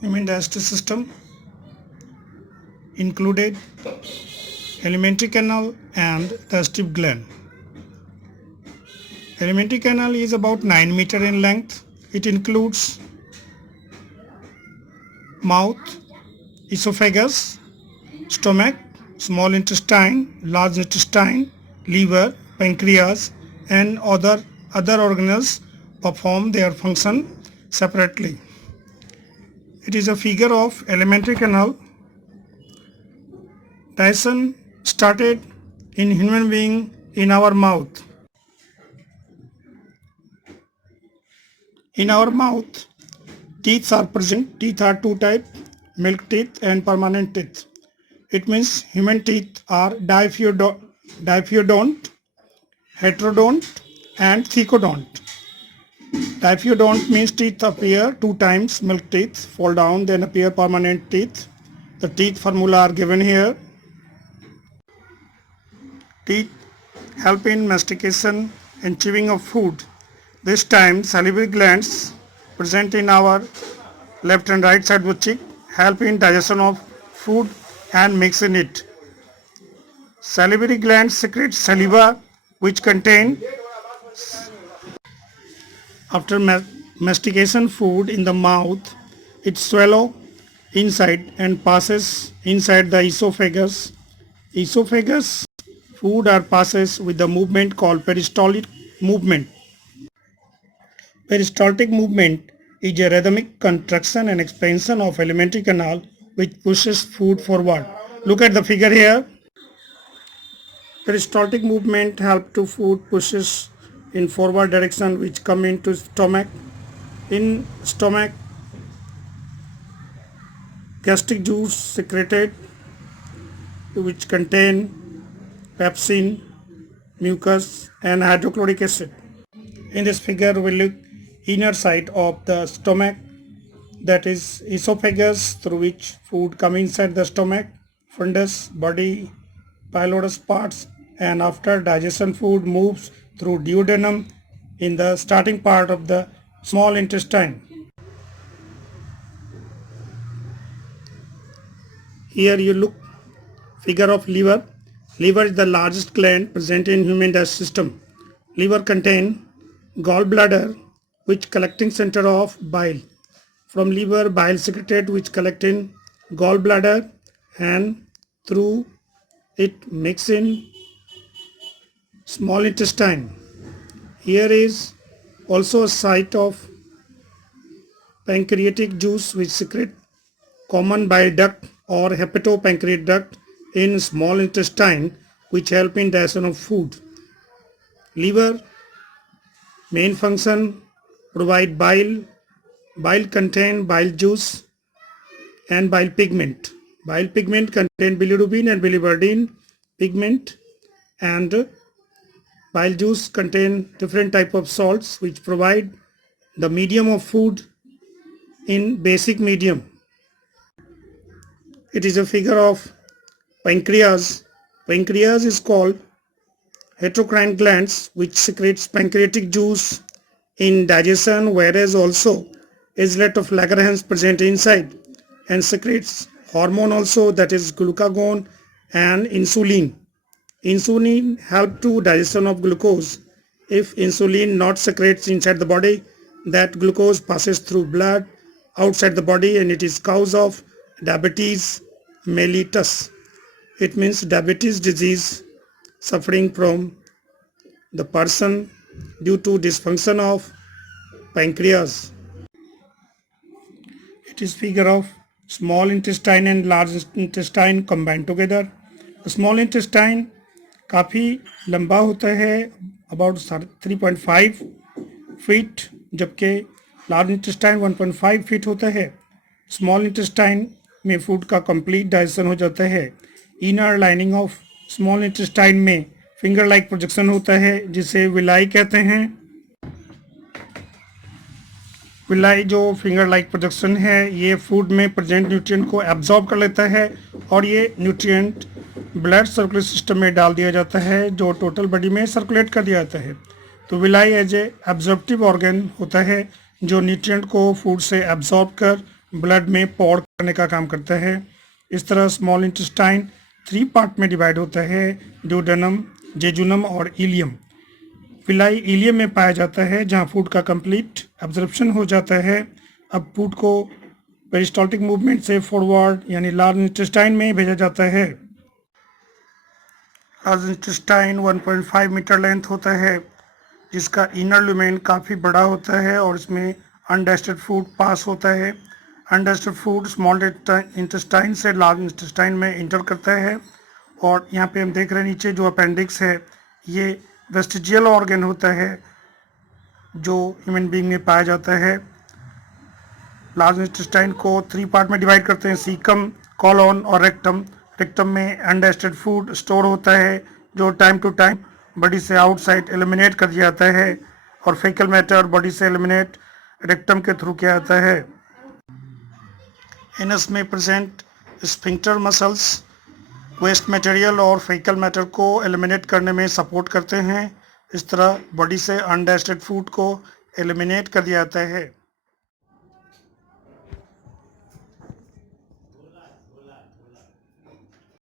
Human digestive system included alimentary canal and digestive gland. Alimentary canal is about 9 meters in length. It includes mouth, esophagus, stomach, small intestine, large intestine, liver, pancreas, and other organelles perform their function separately. It is a figure of alimentary canal. Digestion started in human being in our mouth. In our mouth, teeth are present. Teeth are two types, milk teeth and permanent teeth. It means human teeth are diphyodont, heterodont and thecodont. Diphyodont means teeth appear two times, milk teeth fall down, then appear permanent teeth. The teeth formula are given here. Teeth help in mastication and chewing of food. This time salivary glands present in our left and right side of the cheek help in digestion of food and mix in it. Salivary glands secrete saliva which contain after mastication food in the mouth. It swallow inside and passes inside the esophagus. Esophagus food are passes with the movement called peristaltic movement. Peristaltic movement is a rhythmic contraction and expansion of alimentary canal which pushes food forward. Look at the figure here. Peristaltic movement help to food pushes in forward direction which come into stomach. In stomach, gastric juice secreted which contain pepsin, mucus and hydrochloric acid. In this figure we look inner side of the stomach, that is esophagus through which food come inside the stomach, fundus, body, pylorus parts, and after digestion food moves through duodenum in the starting part of the small intestine. Here you look figure of liver. Liver is the largest gland present in human digestive system. Liver contain gallbladder which collecting center of bile. From liver bile secreted which collect in gallbladder and through it mix in small intestine. Here is also a site of pancreatic juice which secrete common bile duct or hepatopancreatic duct in small intestine which help in digestion of food. Liver main function provide bile. Bile contain bile juice and bile pigment. Bile pigment contain bilirubin and biliverdin pigment, and bile juice contain different type of salts which provide the medium of food in basic medium. It is a figure of pancreas. Pancreas is called heterocrine glands which secretes pancreatic juice in digestion, whereas also islet of Langerhans present inside and secretes hormone also, that is glucagon and insulin. Insulin help to digestion of glucose. If insulin not secretes inside the body, that glucose passes through blood outside the body and it is cause of diabetes mellitus. It means diabetes disease suffering from the person due to dysfunction of pancreas. It is figure of small intestine and large intestine combined together. The small intestine काफ़ी लंबा होता है, about 3.5 feet, जबकि large intestine 1.5 feet होता है. Small intestine में food का complete digestion हो जाता है. Inner lining of small intestine में फिंगर लाइक प्रोजेक्शन होता है जिसे विलाई कहते हैं. विलाई जो फिंगर लाइक प्रोजेक्शन है ये फूड में प्रेजेंट न्यूट्रिएंट को एब्जॉर्ब कर लेता है और ये न्यूट्रिएंट ब्लड सर्कुलेट सिस्टम में डाल दिया जाता है जो टोटल बॉडी में सर्कुलेट कर दिया जाता है. तो villi as a absorptive organ होता है जो न्यूट्रिएंट को फूड से एब्जॉर्ब कर ब्लड में पौड़ करने का काम करता है। इस तरह स्मॉल इंटेस्टाइन 3 पार्ट में डिवाइड होता है, ड्यूडेनम, जेजुनम और इलियम। विलाई इलियम में पाया जाता है, जहां फूड का कंप्लीट एब्जॉर्प्शन हो जाता है। अब फूड को पेरिस्टाल्टिक मूवमेंट से फॉरवर्ड यानी लार्ज इंटेस्टाइन में भेजा जाता है। लार्ज इंटेस्टाइन 1.5 मीटर लेंथ होता है, जिसका इनर लुमेन काफ़ी बड़ा होता है और इसमें अनडाइजेस्टेड फूड पास होता है। अनडाइजेस्टेड फूड स्मॉल इंटेस्टाइन से लार्ज इंटेस्टाइन में इंटर करता है। और यहाँ पे हम देख रहे हैं नीचे जो अपेंडिक्स है, ये वेस्टिजियल ऑर्गन होता है जो ह्यूमन बीइंग में पाया जाता है। लार्ज इंटेस्टाइन को 3 पार्ट में डिवाइड करते हैं, सीकम, कॉलोन और रेक्टम। रेक्टम में अनडाइजेस्टेड फूड स्टोर होता है जो टाइम टू टाइम बॉडी से आउटसाइड एलिमिनेट कर दिया जाता है, और फेकल मैटर बॉडी से एलिमिनेट रेक्टम के थ्रू किया जाता है। एनस में present sphincter muscles waste material और फेकल मैटर को एलिमिनेट करने में सपोर्ट करते हैं। इस तरह बॉडी से अनडाइजेस्टेड फूड को एलिमिनेट कर दिया जाता है।